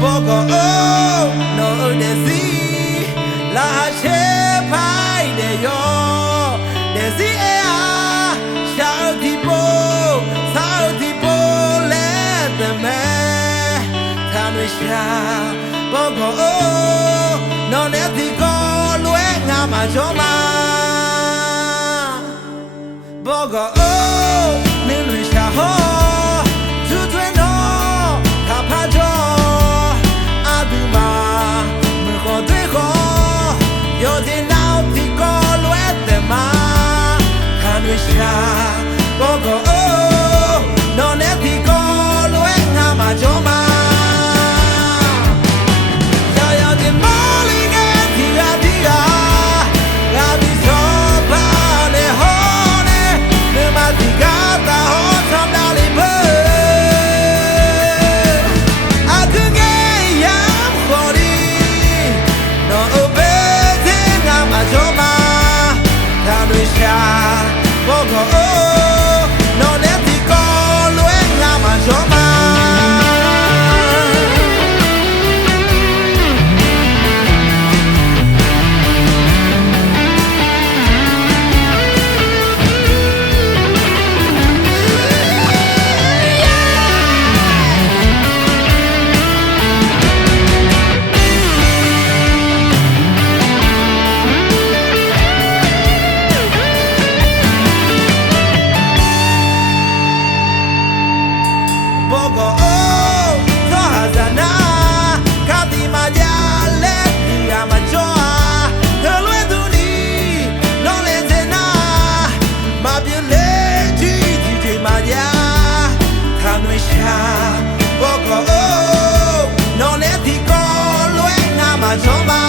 Bogo oh no the sea la che pai de yo the sea shout tipo let the man time we shall Bogo oh no let the go lue nga ma joma Bogo oh nin we shall ho Bogo oh no neti ko lue nga ma joma ya ya di mali nge dia la bi so pa ne ho ne ma di ga ta ho tham da li bu a ku nge yam ho di no obe de nga ma joma ta nu sha Bogo oh no let it go lue nga ma joma Bogo oh so hazana kati ma ja le dia ma joa de lue du ni no le zena ma bien le ji ma ja tham we sha Bogo oh no le ti ko lue nga ma joma